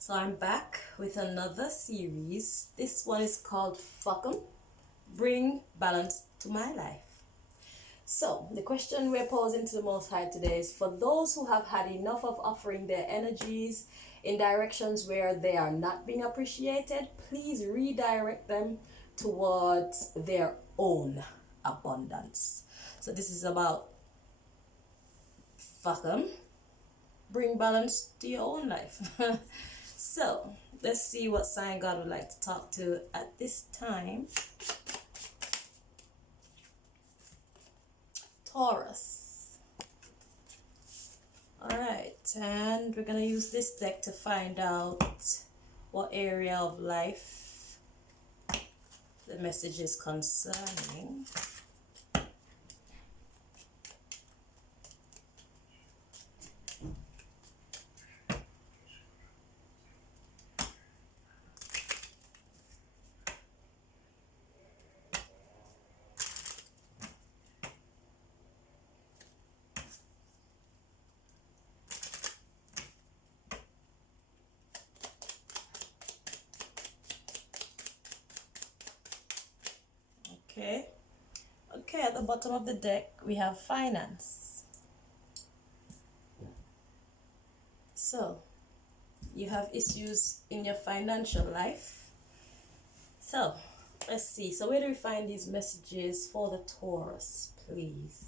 So I'm back with another series. This one is called Fuck 'em, Bring Balance to My Life. So the question we're posing to the Most High today is for those who have had enough of offering their energies in directions where they are not being appreciated, please redirect them towards their own abundance. So this is about fuck 'em, bring balance to your own life. So let's see what sign God would like to talk to at this time. Taurus. Alright, and we're going to use this deck to find out what area of life the message is concerning. Okay, at the bottom of the deck we have finance. So you have issues in your financial life. So let's see. So where do we find these messages for the Taurus, please?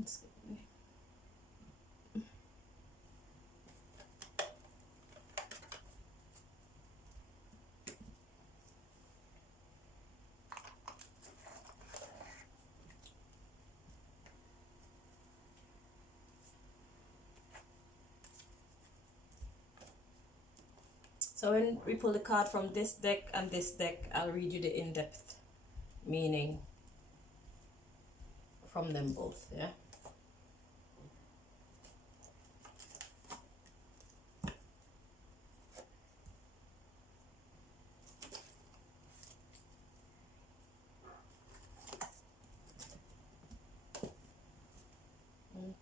Excuse me. So when we pull the card from this deck and this deck, I'll read you the in-depth meaning from them both, yeah?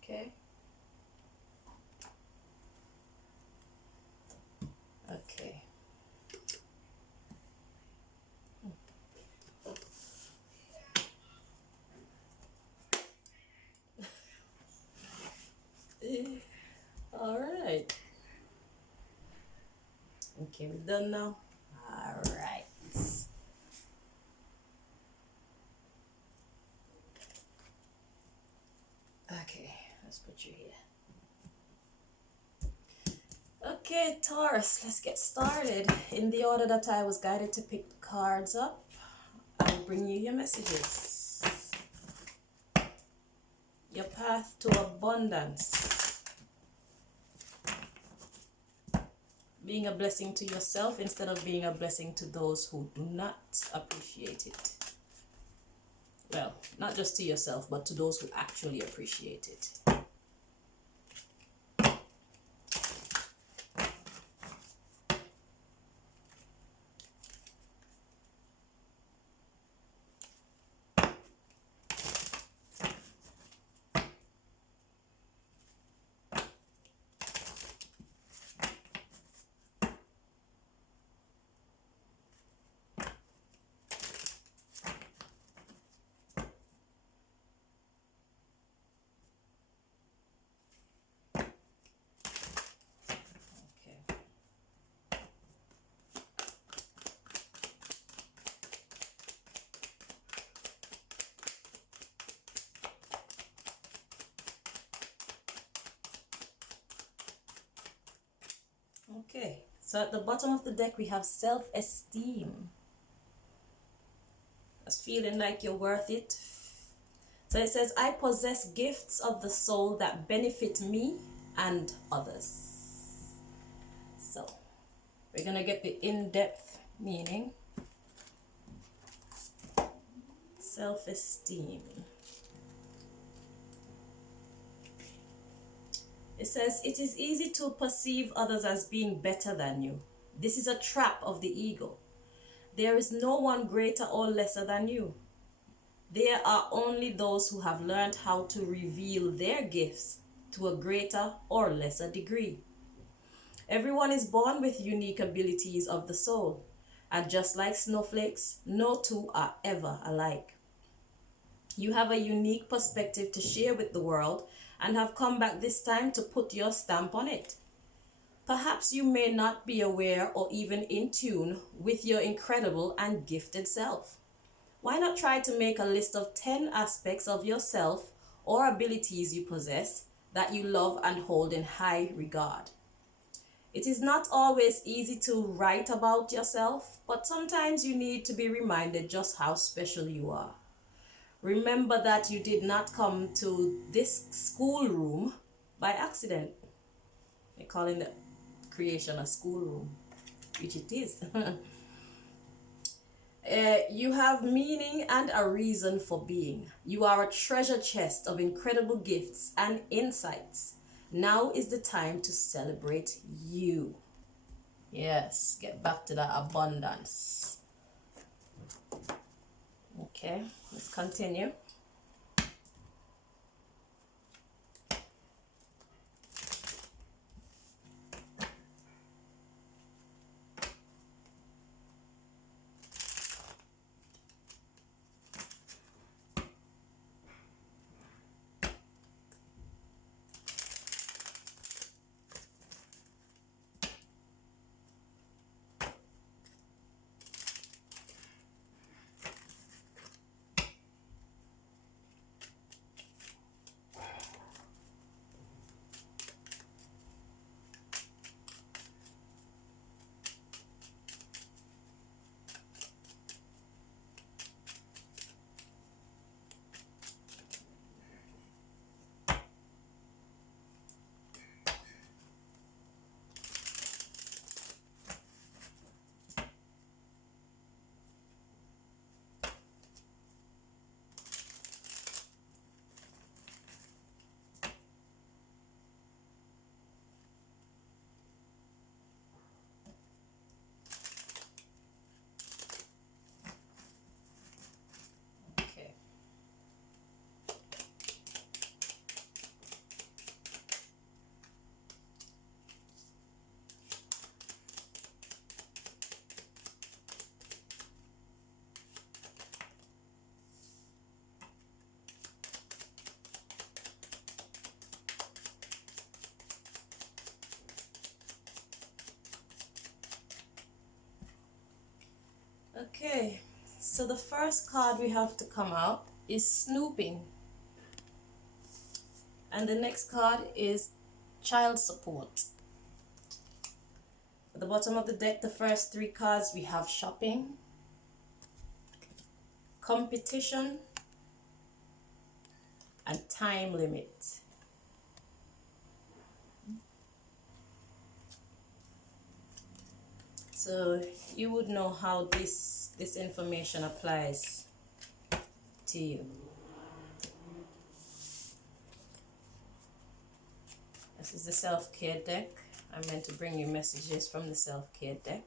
Okay. Okay. All right. Okay, we're done now. All right. Okay, let's put you here. Okay, Taurus, let's get started. In the order that I was guided to pick the cards up, I'll bring you your messages. Your path to abundance. Being a blessing to yourself instead of being a blessing to those who do not appreciate it. Well, not just to yourself, but to those who actually appreciate it. Okay, so at the bottom of the deck we have self-esteem. That's feeling like you're worth it. So it says, I possess gifts of the soul that benefit me and others. So we're going to get the in-depth meaning self-esteem. It says, it is easy to perceive others as being better than you. This is a trap of the ego. There is no one greater or lesser than you. There are only those who have learned how to reveal their gifts to a greater or lesser degree. Everyone is born with unique abilities of the soul, and just like snowflakes, no two are ever alike. You have a unique perspective to share with the world and have come back this time to put your stamp on it. Perhaps you may not be aware or even in tune with your incredible and gifted self. Why not try to make a list of 10 aspects of yourself or abilities you possess that you love and hold in high regard? It is not always easy to write about yourself, but sometimes you need to be reminded just how special you are. Remember that you did not come to this schoolroom by accident. They're calling the creation a schoolroom, which it is. You have meaning and a reason for being. You are a treasure chest of incredible gifts and insights. Now is the time to celebrate you. Yes, get back to that abundance. Okay, let's continue. Okay. Okay, so the first card we have to come out is snooping. And the next card is child support. At the bottom of the deck, the first three cards, we have shopping, competition, and time limit. So you would know how this information applies to you. This is the self-care deck. I'm meant to bring you messages from the self-care deck.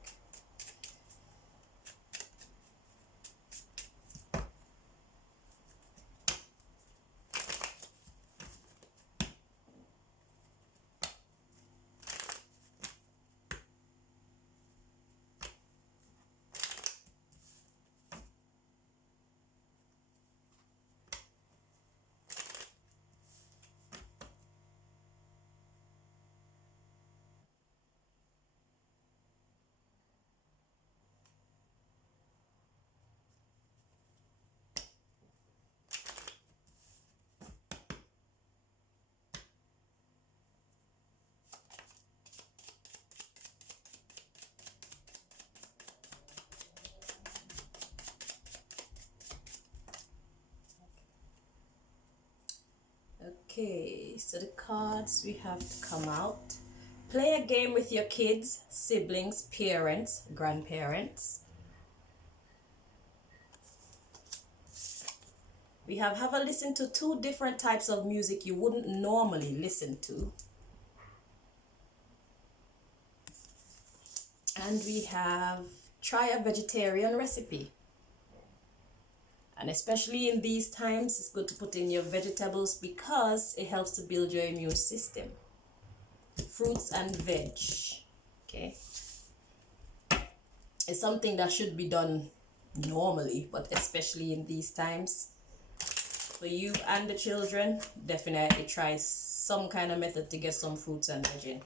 Okay, so the cards we have to come out Play a game with your kids, siblings, parents, grandparents. We have a listen to 2 different types of music you wouldn't normally listen to. And we have try a vegetarian recipe. And especially in these times, it's good to put in your vegetables because it helps to build your immune system. Fruits and veg. Okay. It's something that should be done normally, but especially in these times. For you and the children, definitely try some kind of method to get some fruits and veg in,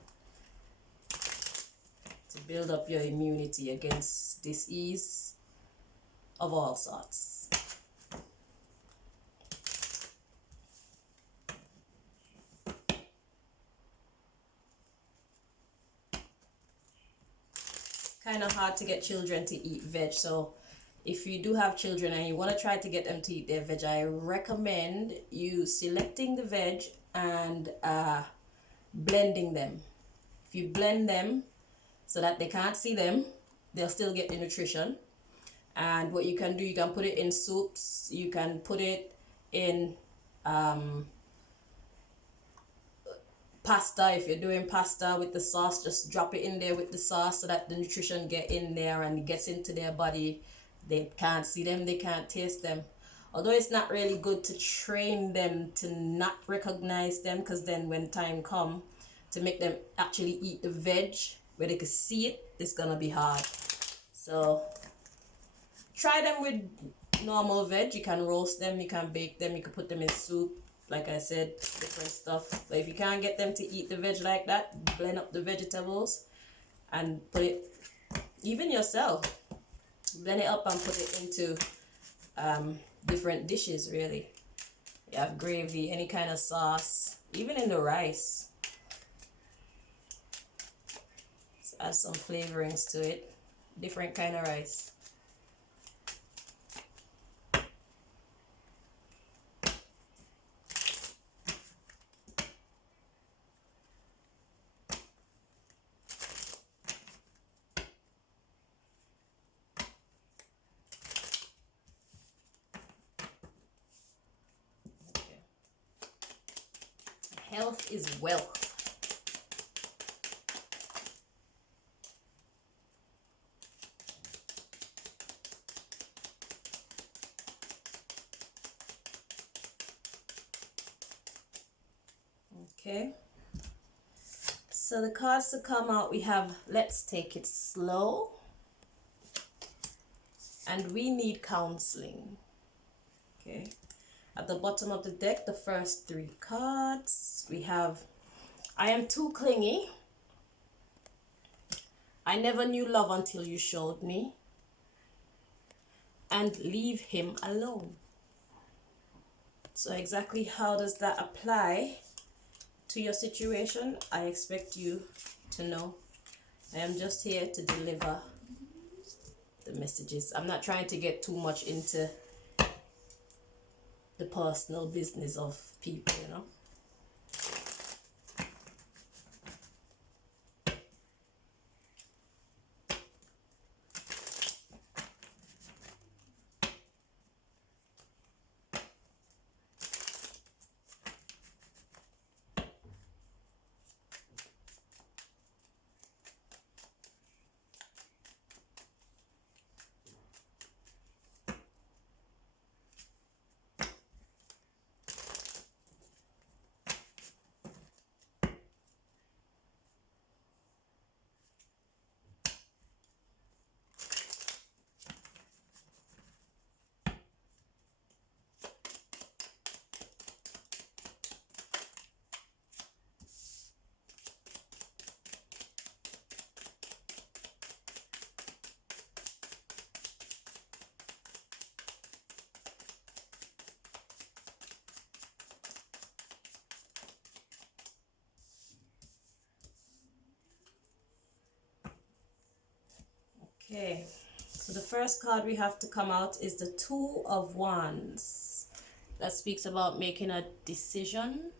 to build up your immunity against disease of all sorts. Kind of hard to get children to eat veg, so if you do have children and you want to try to get them to eat their veg, I recommend you selecting the veg and blending them. If you blend them so that they can't see them, they'll still get the nutrition. And what you can do, you can put it in soups, you can put it in pasta. If you're doing pasta with the sauce, just drop it in there with the sauce so that the nutrition get in there and it gets into their body. They can't see them, they can't taste them. Although it's not really good to train them to not recognize them, because then when time come to make them actually eat the veg where they can see it, it's gonna be hard. So try them with normal veg. You can roast them, you can bake them, you can put them in soup, like I said, different stuff. But if you can't get them to eat the veg like that, blend up the vegetables and put it, even yourself, blend it up and put it into different dishes. Really, you have gravy, any kind of sauce, even in the rice. Let's add some flavorings to it, different kind of rice. Health is wealth. Okay. So the cards to come out, we have let's take it slow. And we need counseling. Okay. At the bottom of the deck, the first 3 cards, we have I am too clingy. I never knew love until you showed me. And leave him alone. So exactly how does that apply to your situation? I expect you to know. I am just here to deliver the messages. I'm not trying to get too much into the personal business of people, you know. Okay, so the first card we have to come out is the 2 of Wands. That speaks about making a decision.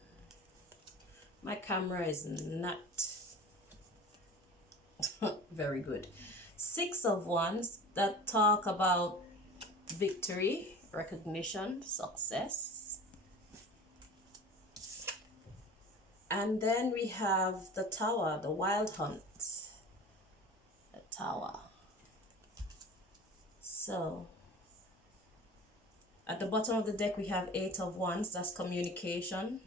My camera is not Very good. Six of Wands, that talk about victory, recognition, success. And then we have the Tower, the Wild Hunt. The Tower. So, at the bottom of the deck we have Eight of Wands, that's communication.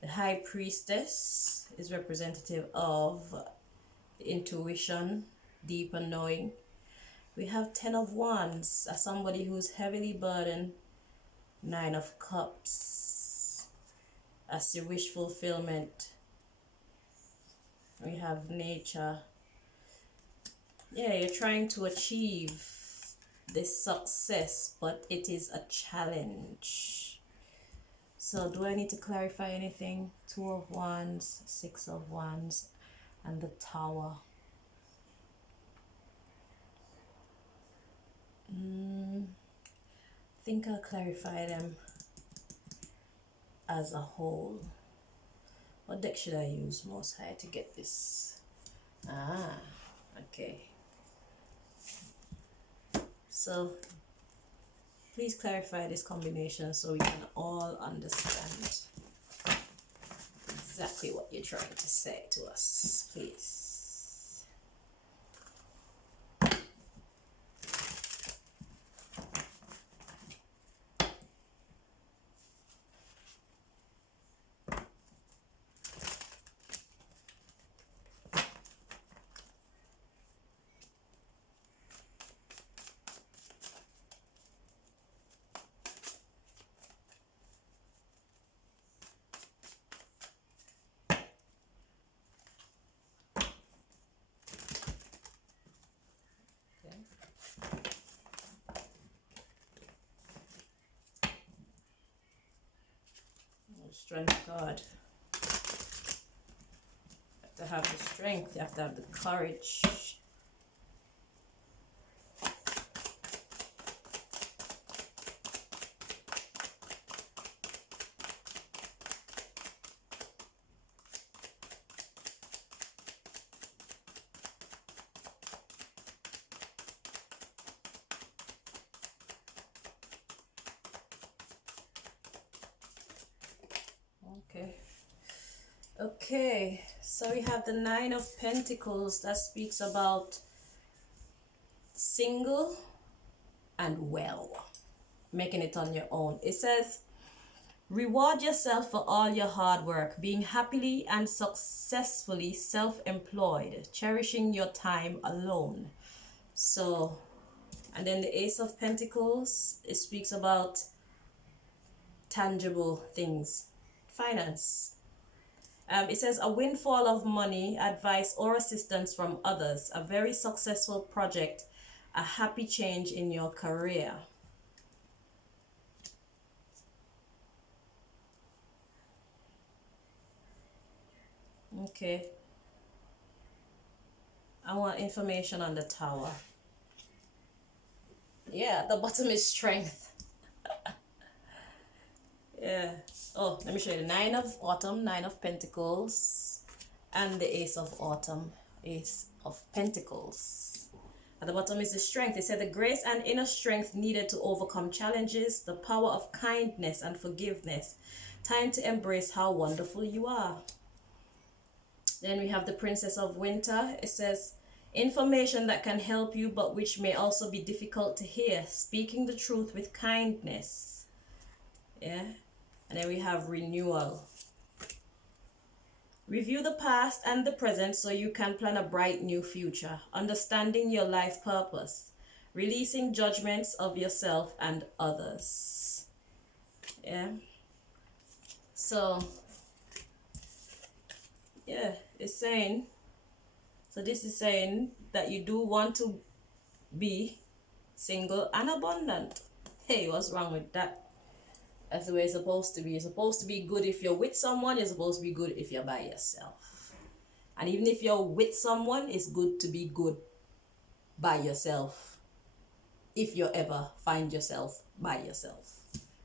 The High Priestess is representative of the intuition, deeper knowing. We have Ten of Wands, as somebody who's heavily burdened. Nine of Cups, as your wish fulfillment. We have nature. Yeah, you're trying to achieve this success, but it is a challenge. So do I need to clarify anything? Two of Wands, Six of Wands, and the Tower. I think I'll clarify them as a whole. What deck should I use, Most High, to get this? Okay. So please clarify this combination so we can all understand exactly what you're trying to say to us, please. Strength card. You have to have the strength, you have to have the courage. Okay, so we have the Nine of Pentacles, that speaks about single and well, making it on your own. It says, reward yourself for all your hard work, being happily and successfully self-employed, cherishing your time alone. So, and then the Ace of Pentacles, it speaks about tangible things, finance. It says a windfall of money, advice or assistance from others, a very successful project, a happy change in your career. Okay. I want information on the Tower. Yeah, the bottom is strength. Yeah. Oh, let me show you the Nine of Autumn, Nine of Pentacles, and the Ace of Autumn, Ace of Pentacles. At the bottom is the strength. It said the grace and inner strength needed to overcome challenges, the power of kindness and forgiveness. Time to embrace how wonderful you are. Then we have the Princess of Winter. It says information that can help you but which may also be difficult to hear. Speaking the truth with kindness. Yeah. And then we have renewal. Review the past and the present so you can plan a bright new future. Understanding your life purpose. Releasing judgments of yourself and others. Yeah. So, yeah, it's saying, so this is saying that you do want to be single and abundant. Hey, what's wrong with that? That's the way it's supposed to be. You're supposed to be good if you're with someone. You're supposed to be good if you're by yourself. And even if you're with someone, it's good to be good by yourself. If you ever find yourself by yourself.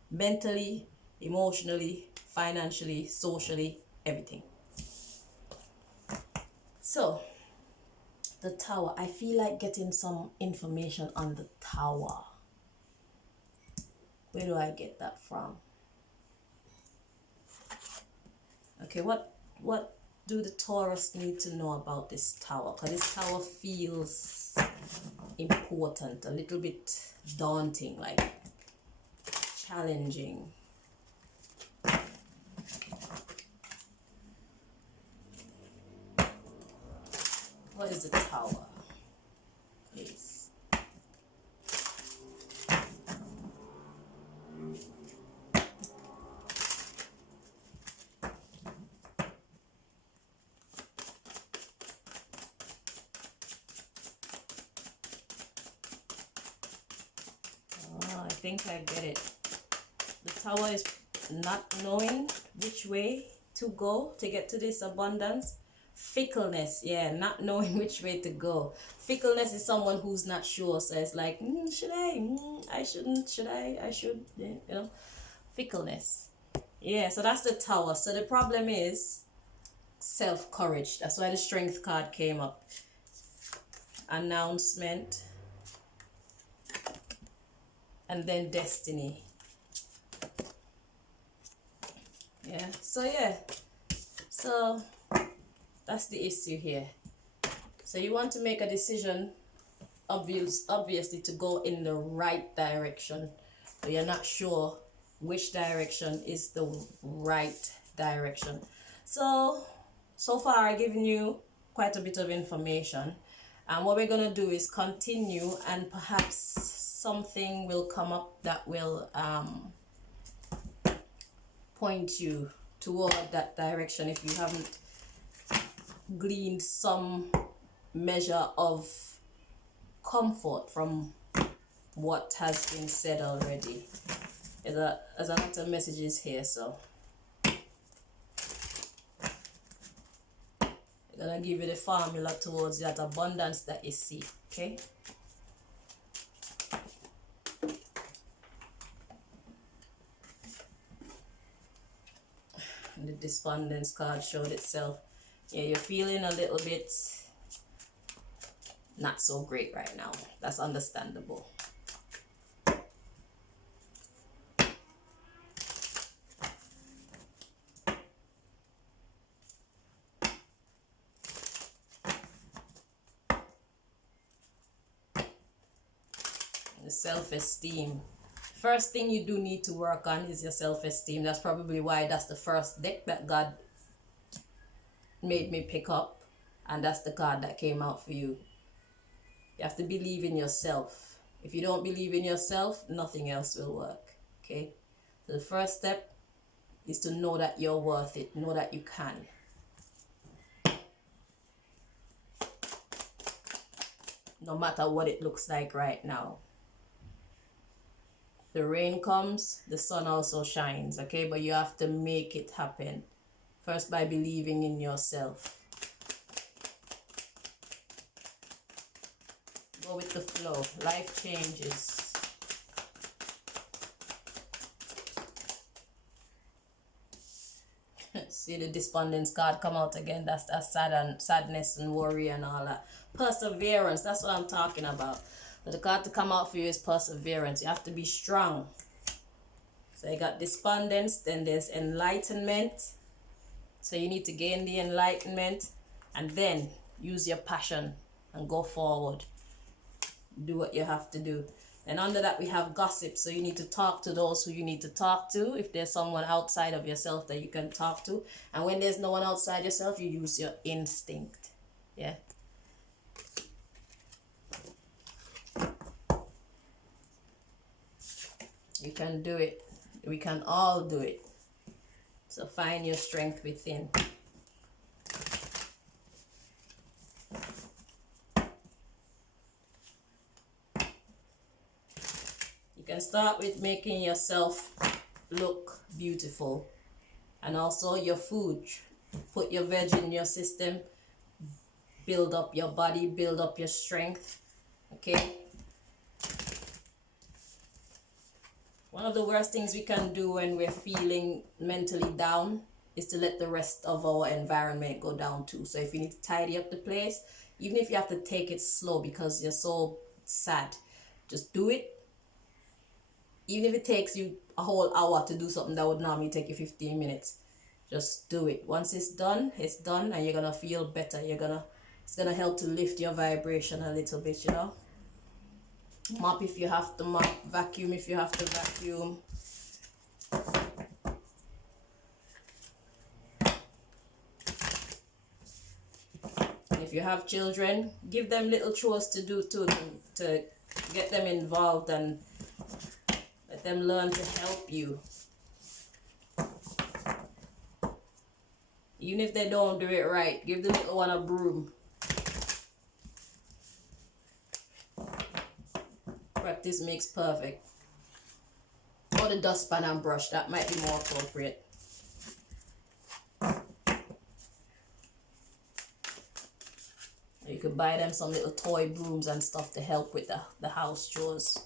Mentally, emotionally, financially, socially, everything. So, The Tower. I feel like getting some information on the Tower. Where do I get that from? Okay, what do the Taurus need to know about this Tower? Because this Tower feels important, a little bit daunting, like challenging. What is the Tower? Please. Oh, I think I get it. The Tower is not knowing which way to go to get to this abundance. Fickleness, yeah, not knowing which way to go. Fickleness is someone who's not sure, so it's like, should I? I shouldn't. Should I? I should. You know, fickleness. Yeah, so that's the Tower. So the problem is self-courage. That's why the Strength card came up. Announcement. And then Destiny. Yeah, so that's the issue here. So you want to make a decision, obviously, to go in the right direction, but you're not sure which direction is the right direction. So far I've given you quite a bit of information, and what we're going to do is continue, and perhaps something will come up that will point you toward that direction if you haven't gleaned some measure of comfort from what has been said already. There's a lot of messages here, so I'm gonna give you the formula towards that abundance that you see. Okay, and the Despondence card showed itself. Yeah, you're feeling a little bit not so great right now. That's understandable. The self-esteem. First thing you do need to work on is your self-esteem. That's probably why that's the first deck that God made me pick up, and that's the card that came out for you. You have to believe in yourself. If you don't believe in yourself, nothing else will work. Okay, so the first step is to know that you're worth it, know that you can. No matter what it looks like right now. The rain comes, the sun also shines, okay? But you have to make it happen. First, by believing in yourself. Go with the flow. Life changes. See the Despondence card come out again. That's that sadness and worry and all that. Perseverance, that's what I'm talking about. But the card to come out for you is perseverance. You have to be strong. So you got Despondence, then there's Enlightenment. So you need to gain the enlightenment and then use your passion and go forward. Do what you have to do. And under that we have Gossip. So you need to talk to those who you need to talk to. If there's someone outside of yourself that you can talk to. And when there's no one outside yourself, you use your instinct. Yeah. You can do it. We can all do it. So find your strength within. You can start with making yourself look beautiful. And also your food. Put your veg in your system. Build up your body. Build up your strength. Okay? One of the worst things we can do when we're feeling mentally down is to let the rest of our environment go down too. So if you need to tidy up the place, Even if you have to take it slow because you're so sad, just do it. Even if it takes you a whole hour to do something that would normally take you 15 minutes, just do it. Once it's done, and you're gonna feel better. It's gonna help to lift your vibration a little bit, you know. Mop if you have to mop, vacuum if you have to vacuum. And if you have children, give them little chores to do too, to get them involved and let them learn to help you. Even if they don't do it right, give the little one a broom. Practice makes perfect. Or the dustpan and brush, that might be more appropriate. You could buy them some little toy brooms and stuff to help with the house chores.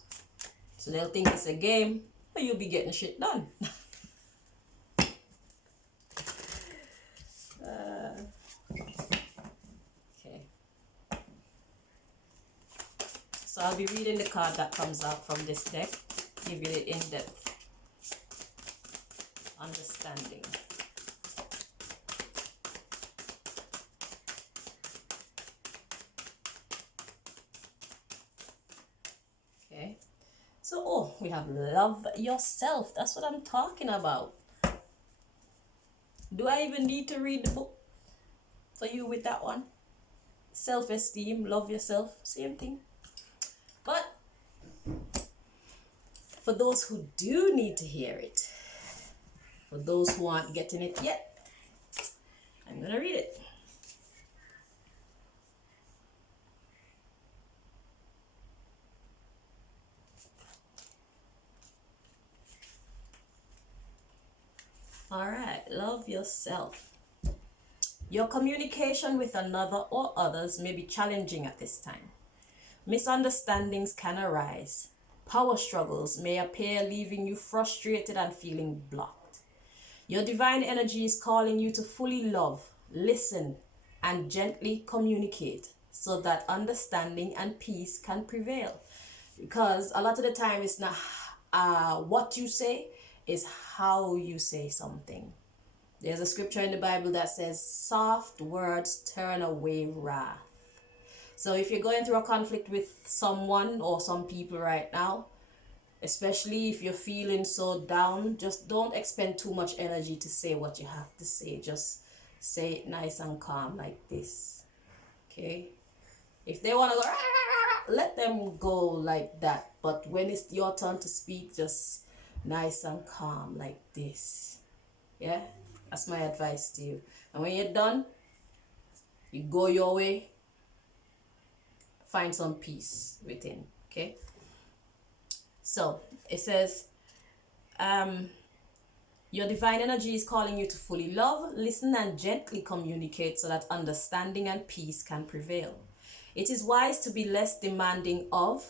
So they'll think it's a game, but you'll be getting shit done. Okay. So I'll be reading the card that comes out from this deck. Give you the in-depth understanding. Okay. So, we have love yourself. That's what I'm talking about. Do I even need to read the book for you with that one? Self-esteem, love yourself, same thing. But for those who do need to hear it, for those who aren't getting it yet, I'm going to read it. All right, love yourself. Your communication with another or others may be challenging at this time. Misunderstandings can arise. Power struggles may appear, leaving you frustrated and feeling blocked. Your divine energy is calling you to fully love, listen, and gently communicate so that understanding and peace can prevail. Because a lot of the time it's not what you say, is how you say something. There's a scripture in the Bible that says, soft words turn away wrath. So if you're going through a conflict with someone or some people right now, especially if you're feeling so down, just don't expend too much energy to say what you have to say. Just say it nice and calm like this. Okay? If they want to go, let them go like that. But when it's your turn to speak, just nice and calm like this. Yeah? That's my advice to you. And when you're done, you go your way. Find some peace within. Okay? So, it says, your divine energy is calling you to fully love, listen, and gently communicate so that understanding and peace can prevail. It is wise to be less demanding of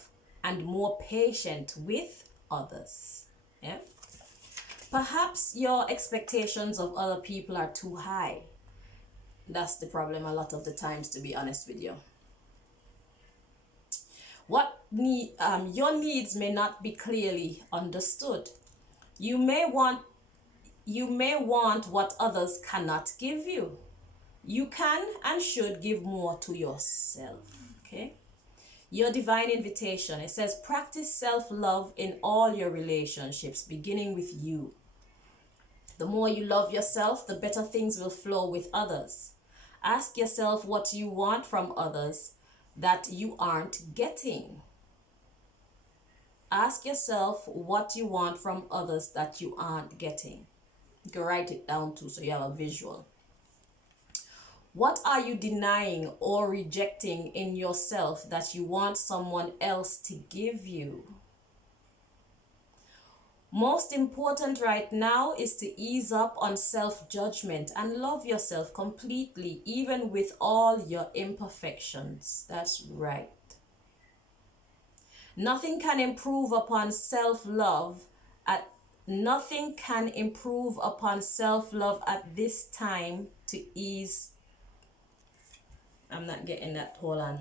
and more patient with others. Yeah? Perhaps your expectations of other people are too high. That's the problem a lot of the times, to be honest with you. Your needs may not be clearly understood. You may want what others cannot give you. You can and should give more to yourself. Okay? Your divine invitation, it says, practice self-love in all your relationships, beginning with you. The more you love yourself, the better things will flow with others. Ask yourself what you want from others that you aren't getting. Ask yourself what you want from others that you aren't getting. You can write it down too so you have a visual. What are you denying or rejecting in yourself that you want someone else to give you? Most important right now is to ease up on self-judgment and love yourself completely, even with all your imperfections. That's right. Nothing can improve upon self-love at this time to ease I'm not getting that. Hold on.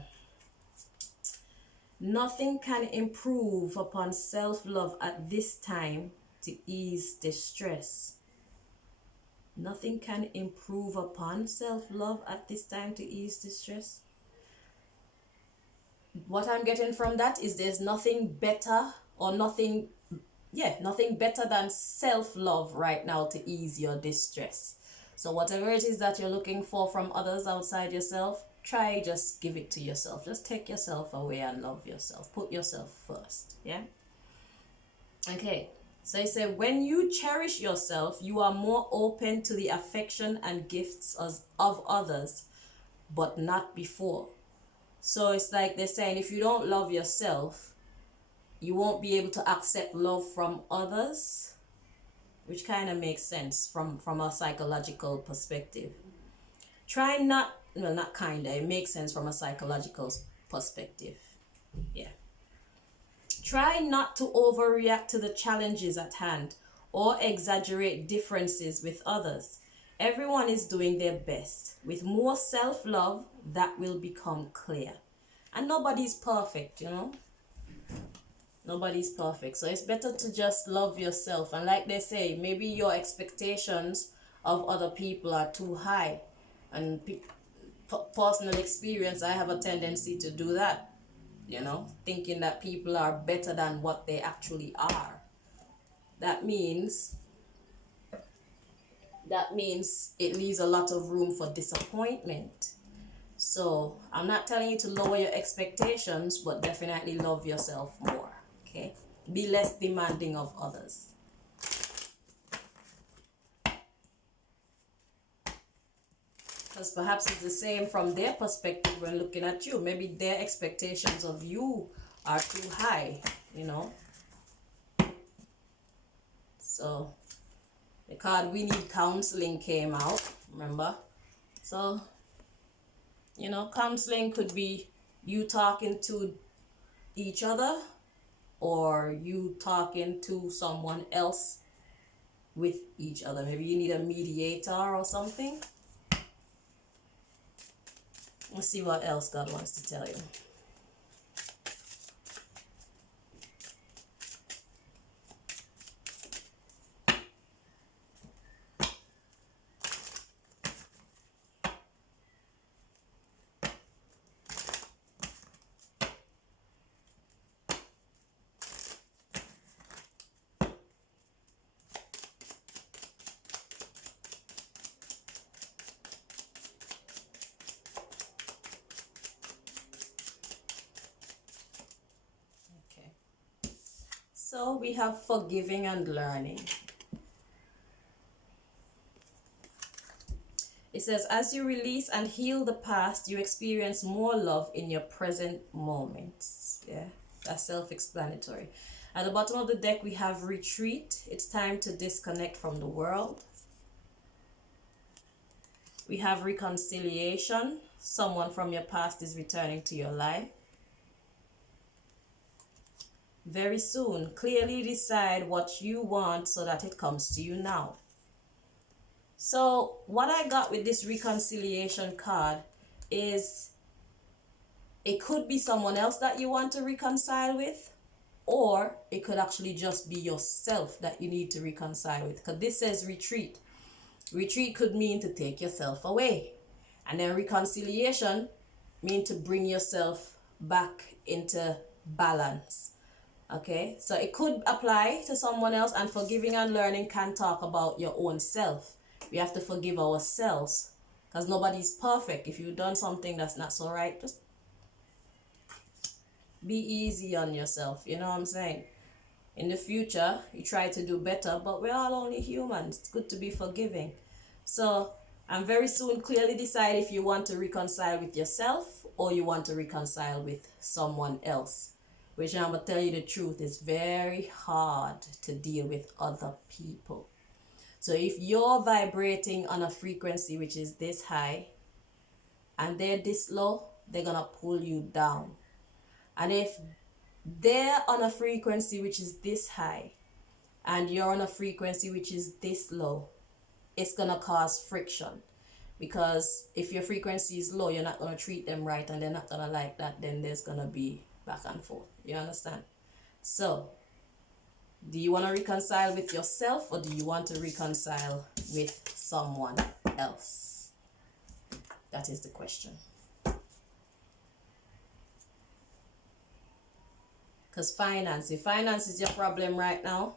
Nothing can improve upon self-love at this time to ease distress. Nothing can improve upon self-love at this time to ease distress. What I'm getting from that is there's nothing better or nothing better than self-love right now to ease your distress. So whatever it is that you're looking for from others outside yourself, try just give it to yourself. Just take yourself away and love yourself. Put yourself first. Yeah. Okay. So he said, when you cherish yourself, you are more open to the affection and gifts of others, but not before. So it's like they're saying, if you don't love yourself, you won't be able to accept love from others, which kind of makes sense from a psychological perspective. Try not, well, not kind of, it makes sense from a psychological perspective. Yeah. Try not to overreact to the challenges at hand or exaggerate differences with others. Everyone is doing their best. With more self-love, that will become clear. And nobody's perfect, you know. Nobody's perfect. So it's better to just love yourself. And like they say, maybe your expectations of other people are too high. And personal experience, I have a tendency to do that. You know, thinking that people are better than what they actually are. That means it leaves a lot of room for disappointment. So I'm not telling you to lower your expectations, but definitely love yourself more. Okay, be less demanding of others. Because perhaps it's the same from their perspective when looking at you. Maybe their expectations of you are too high, you know. So the card We Need Counseling came out, remember? So, you know, counseling could be you talking to each other or you talking to someone else with each other. Maybe you need a mediator or something. Let's see what else God wants to tell you. So we have forgiving and learning. It says, as you release and heal the past, you experience more love in your present moments. Yeah, that's self-explanatory. At the bottom of the deck, we have retreat. It's time to disconnect from the world. We have reconciliation. Someone from your past is returning to your life. Very soon, clearly decide what you want so that it comes to you now. So what I got with this reconciliation card is it could be someone else that you want to reconcile with, or it could actually just be yourself that you need to reconcile with, because this says retreat. Retreat could mean to take yourself away, and then reconciliation mean to bring yourself back into balance. Okay, so it could apply to someone else, and forgiving and learning can talk about your own self. We have to forgive ourselves because nobody's perfect. If you've done something that's not so right, just be easy on yourself. You know what I'm saying? In the future, you try to do better, but we're all only humans. It's good to be forgiving. So, and very soon clearly decide if you want to reconcile with yourself or you want to reconcile with someone else. Which I'm going to tell you the truth, is very hard to deal with other people. So if you're vibrating on a frequency which is this high and they're this low, they're going to pull you down. And if they're on a frequency which is this high and you're on a frequency which is this low, it's going to cause friction. Because if your frequency is low, you're not going to treat them right and they're not going to like that. Then there's going to be back and forth. You understand? So, do you want to reconcile with yourself or do you want to reconcile with someone else? That is the question. Because finance, if finance is your problem right now,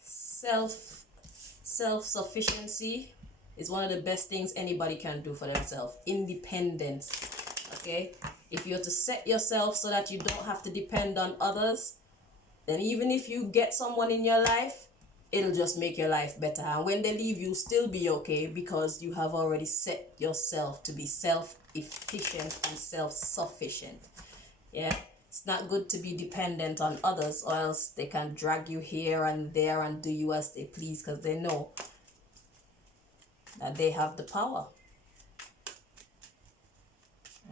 self-sufficiency is one of the best things anybody can do for themselves. Independence, okay? If you're to set yourself so that you don't have to depend on others, then even if you get someone in your life, it'll just make your life better. And when they leave, you'll still be okay because you have already set yourself to be self-efficient and self-sufficient. Yeah? It's not good to be dependent on others or else they can drag you here and there and do you as they please because they know that they have the power.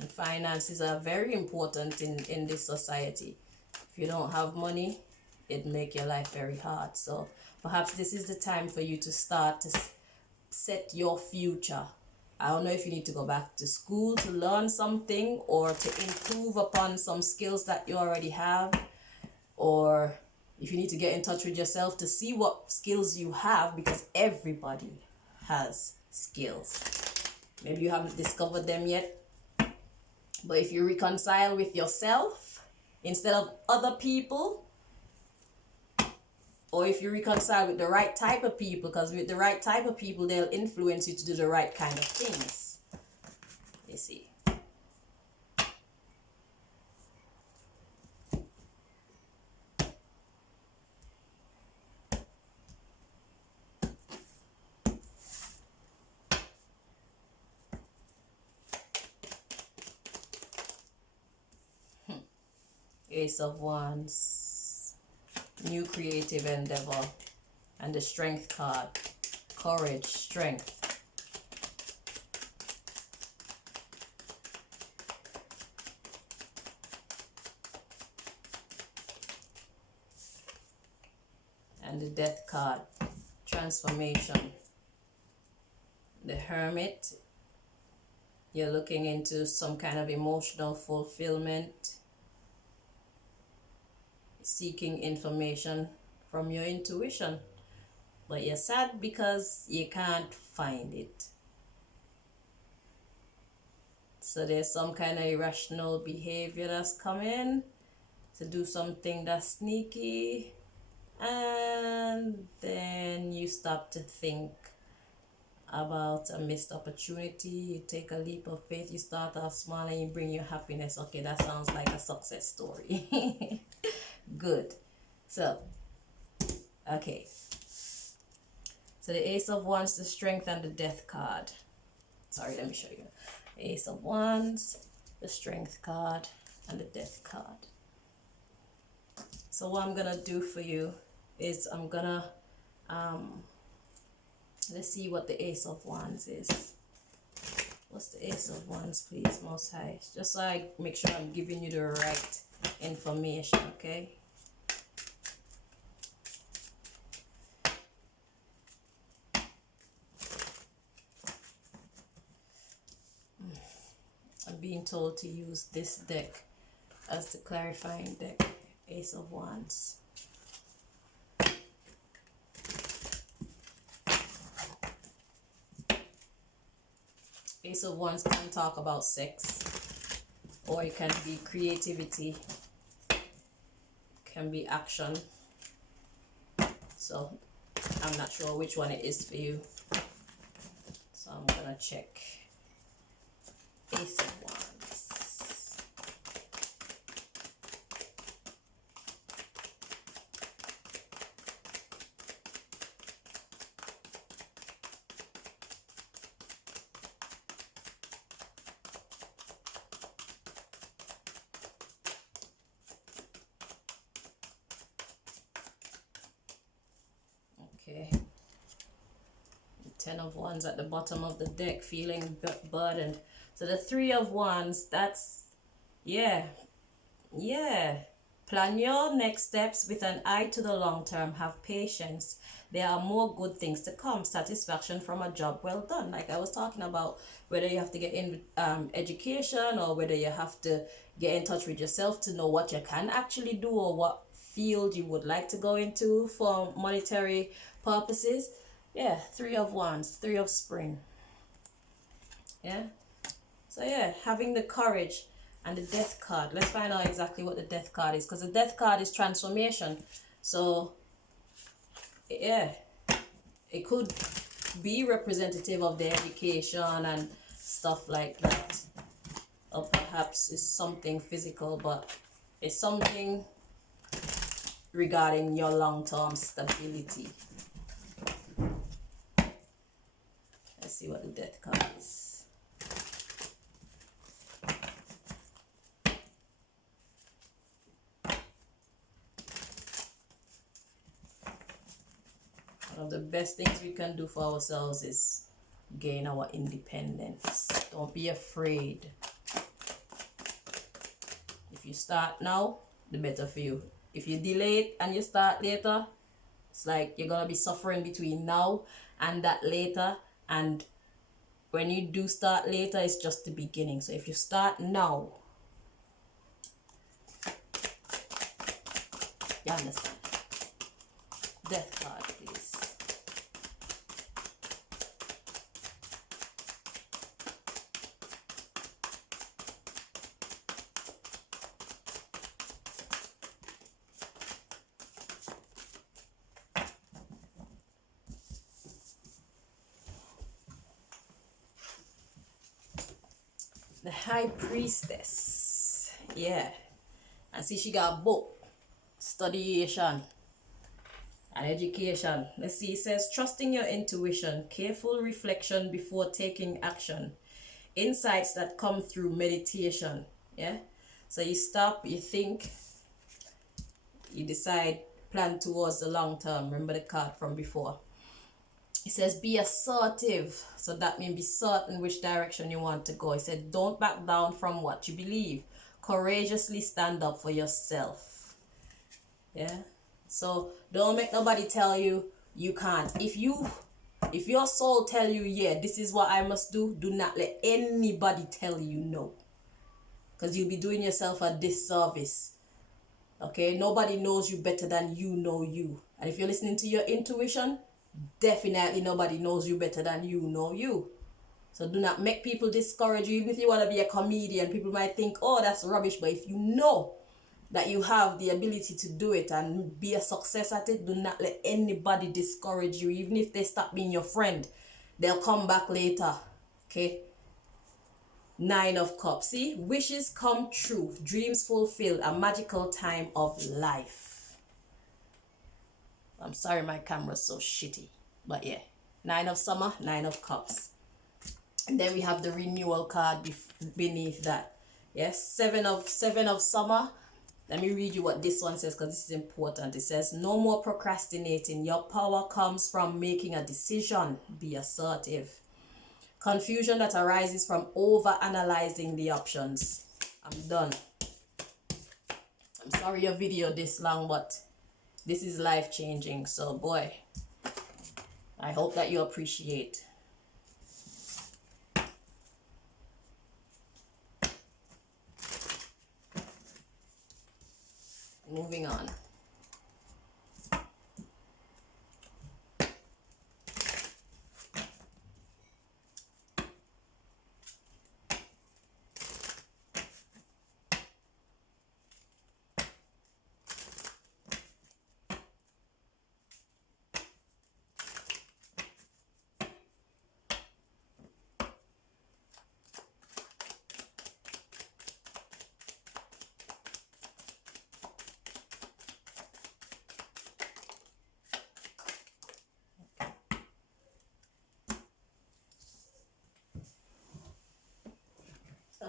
And finances are very important in this society. If you don't have money, it'll make your life very hard. So perhaps this is the time for you to start to set your future. I don't know if you need to go back to school to learn something or to improve upon some skills that you already have, or if you need to get in touch with yourself to see what skills you have, because everybody has skills. Maybe you haven't discovered them yet, but if you reconcile with yourself instead of other people, or if you reconcile with the right type of people, because with the right type of people, they'll influence you to do the right kind of things. You see. Ace of Wands. New creative endeavor. And the Strength card. Courage, strength. And the Death card. Transformation. The Hermit. You're looking into some kind of emotional fulfillment. Seeking information from your intuition, but you're sad because you can't find it. So there's some kind of irrational behavior that's coming to do something that's sneaky, and then you stop to think about a missed opportunity. You take a leap of faith, you start off small and you bring your happiness. Okay, that sounds like a success story. Good. So, okay. So the Ace of Wands, the Strength, and the Death card. Sorry, let me show you. Ace of Wands, the Strength card, and the Death card. So what I'm going to do for you is I'm going to, let's see what the Ace of Wands is. What's the Ace of Wands, please, Most High? Just so I make sure I'm giving you the right information, okay? I'm being told to use this deck as the clarifying deck. Ace of Wands. Ace of Wands can talk about sex, or it can be creativity, can be action. So I'm not sure which one it is for you. So I'm gonna check. Ace of Wands. Okay. 10 of Wands at the bottom of the deck, feeling burdened. So the 3 of Wands, that's, yeah. Plan your next steps with an eye to the long term. Have patience. There are more good things to come. Satisfaction from a job well done. Like I was talking about, whether you have to get in education, or whether you have to get in touch with yourself to know what you can actually do, or what field you would like to go into for monetary purposes. Yeah, Three of Wands, Three of Spring. Yeah. So yeah, having the courage. And the Death card. Let's find out exactly what the Death card is, because the Death card is transformation. So yeah, it could be representative of the education and stuff like that, or perhaps it's something physical, but it's something regarding your long-term stability. Let's see what the Death card is. One of the best things we can do for ourselves is gain our independence. Don't be afraid. If you start now, the better for you. If you delay it and you start later, it's like you're gonna be suffering between now and that later. And when you do start later, it's just the beginning. So if you start now, you understand. Death card, please. The High Priestess. Yeah. And see, she got both studiation and education. Let's see, it says trusting your intuition, careful reflection before taking action, insights that come through meditation. Yeah. So you stop, you think, you decide, plan towards the long term. Remember the card from before. It says be assertive. So that means be certain which direction you want to go. It said don't back down from what you believe. Courageously stand up for yourself. Yeah. So don't make nobody tell you you can't. If your soul tell you, yeah, this is what I must do, do not let anybody tell you no. Because you'll be doing yourself a disservice. Okay? Nobody knows you better than you know you. And if you're listening to your intuition, definitely nobody knows you better than you know you. So do not make people discourage you. Even if you want to be a comedian, people might think, oh, that's rubbish. But if you know that you have the ability to do it and be a success at it, do not let anybody discourage you. Even if they stop being your friend, they'll come back later. Okay? Nine of Cups. See? Wishes come true. Dreams fulfilled. A magical time of life. I'm sorry my camera's so shitty. But yeah. Nine of Summer, Nine of Cups. And then we have the renewal card beneath that. Yes, Seven of Summer. Let me read you what this one says, because this is important. It says, no more procrastinating. Your power comes from making a decision. Be assertive. Confusion that arises from over-analyzing the options. I'm done. I'm sorry your video this long, but this is life-changing. So, boy, I hope that you appreciate. Moving on.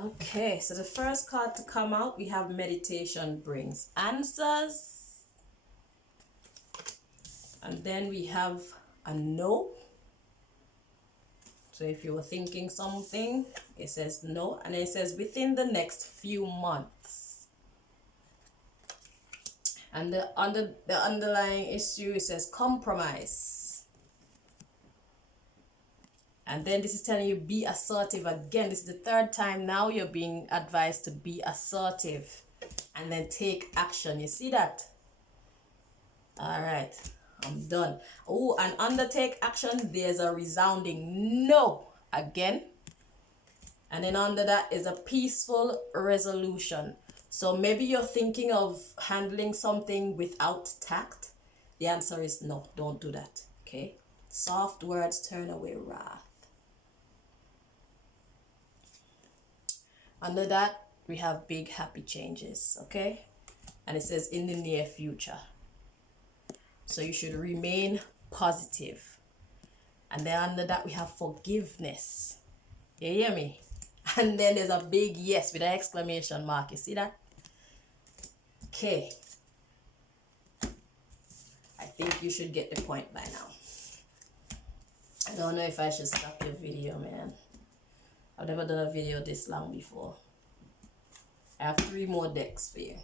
Okay, so the first card to come out, we have meditation brings answers. And then we have a no. So if you were thinking something, it says no. And it says within the next few months. And the underlying issue, it says compromise. And then this is telling you be assertive again. This is the third time now you're being advised to be assertive and then take action. You see that? All right, I'm done. Oh, and under take action, there's a resounding no again. And then under that is a peaceful resolution. So maybe you're thinking of handling something without tact. The answer is no, don't do that. Okay? Soft words turn away wrath. Under that, we have big happy changes. Okay? And it says in the near future. So you should remain positive. And then under that, we have forgiveness. You hear me? And then there's a big yes with an exclamation mark. You see that? Okay. I think you should get the point by now. I don't know if I should stop your video, man. I've never done a video this long before. I have 3 more decks for you.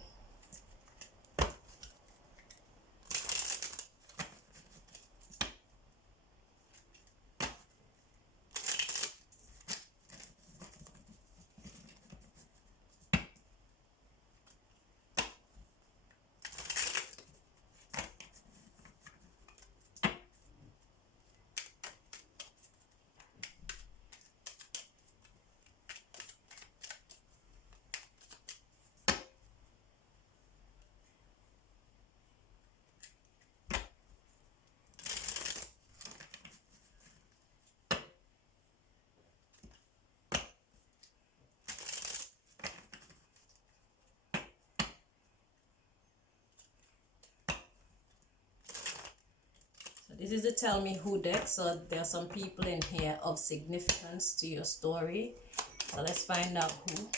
This is the Tell Me Who deck, so there are some people in here of significance to your story. So let's find out who.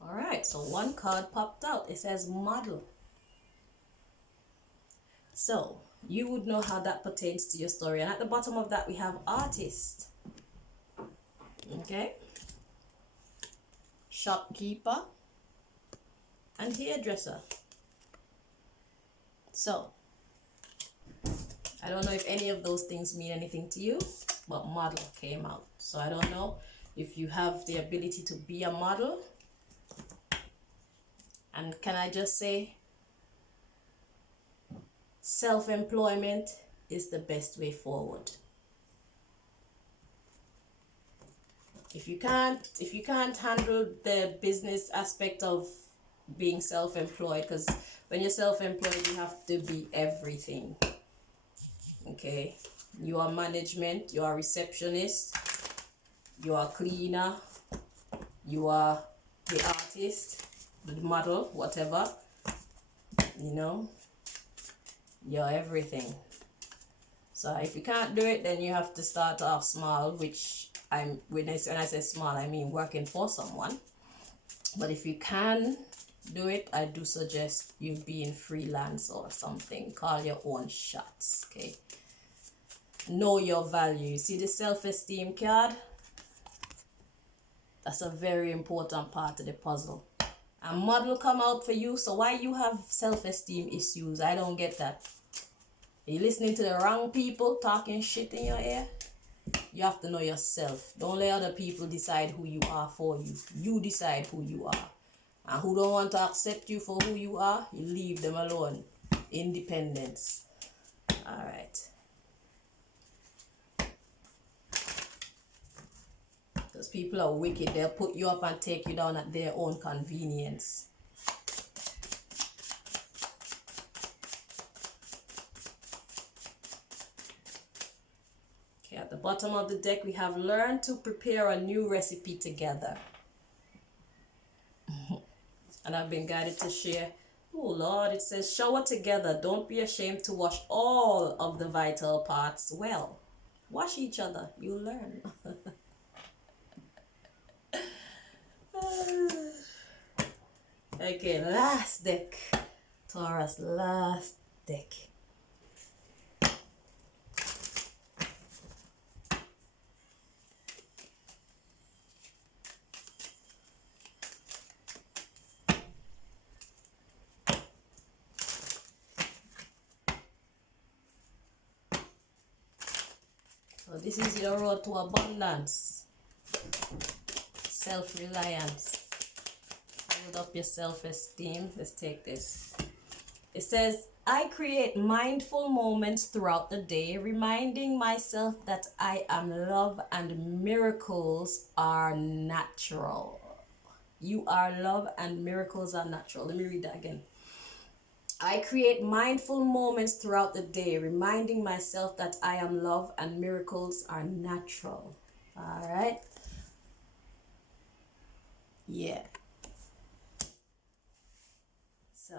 All right, so one card popped out. It says model. So you would know how that pertains to your story. And at the bottom of that, we have artist. Okay. Shopkeeper. And hairdresser. So I don't know if any of those things mean anything to you, but model came out. So I don't know if you have the ability to be a model. And can I just say, self-employment is the best way forward. If you can't handle the business aspect of being self-employed, because when you're self-employed, you have to be everything. Okay, you are management, you are receptionist, you are cleaner, you are the artist, the model, whatever, you know. You're everything. So if you can't do it, then you have to start off small, which when I say small, I mean working for someone. But if you can do it, I do suggest you being freelance or something. Call your own shots, okay? Know your value. See the self-esteem card? That's a very important part of the puzzle. A model come out for you, so why you have self-esteem issues? I don't get that. Are you listening to the wrong people talking shit in your ear? You have to know yourself. Don't let other people decide who you are for you. You decide who you are. And who don't want to accept you for who you are, you leave them alone. Independence. Alright. Because people are wicked. They'll put you up and take you down at their own convenience. Okay, at the bottom of the deck, we have learned to prepare a new recipe together. And I've been guided to share. Oh Lord, it says shower together. Don't be ashamed to wash all of the vital parts well. Wash each other. You'll learn. Okay, last deck. Taurus, last deck. So this is your road to abundance, self-reliance. Build up your self-esteem. Let's take this. It says, I create mindful moments throughout the day, reminding myself that I am love and miracles are natural. You are love and miracles are natural. Let me read that again. I create mindful moments throughout the day, reminding myself that I am love and miracles are natural. All right. Yeah. So,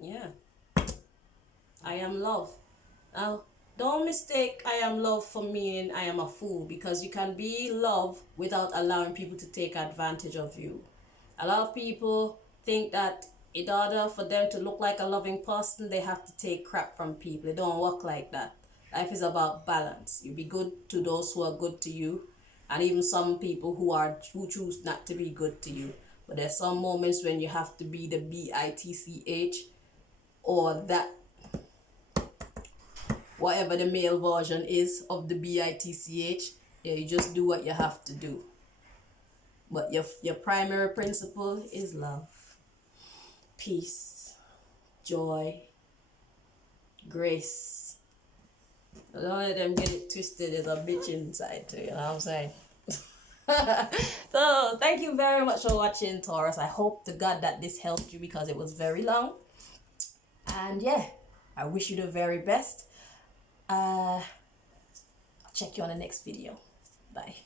yeah. I am love. Now, don't mistake I am love for meaning I am a fool, because you can be love without allowing people to take advantage of you. A lot of people think that in order for them to look like a loving person, they have to take crap from people. It don't work like that. Life is about balance. You be good to those who are good to you, and even some people who choose not to be good to you. But there's some moments when you have to be the bitch, or that, whatever the male version is of the bitch. Yeah, you just do what you have to do. But your primary principle is love, peace, joy, grace. Don't let them get it twisted. There's a bitch inside too, you know what I'm saying? So thank you very much for watching, Taurus. I hope to God that this helped you, because it was very long. And yeah, I wish you the very best. I'll check you on the next video. Bye.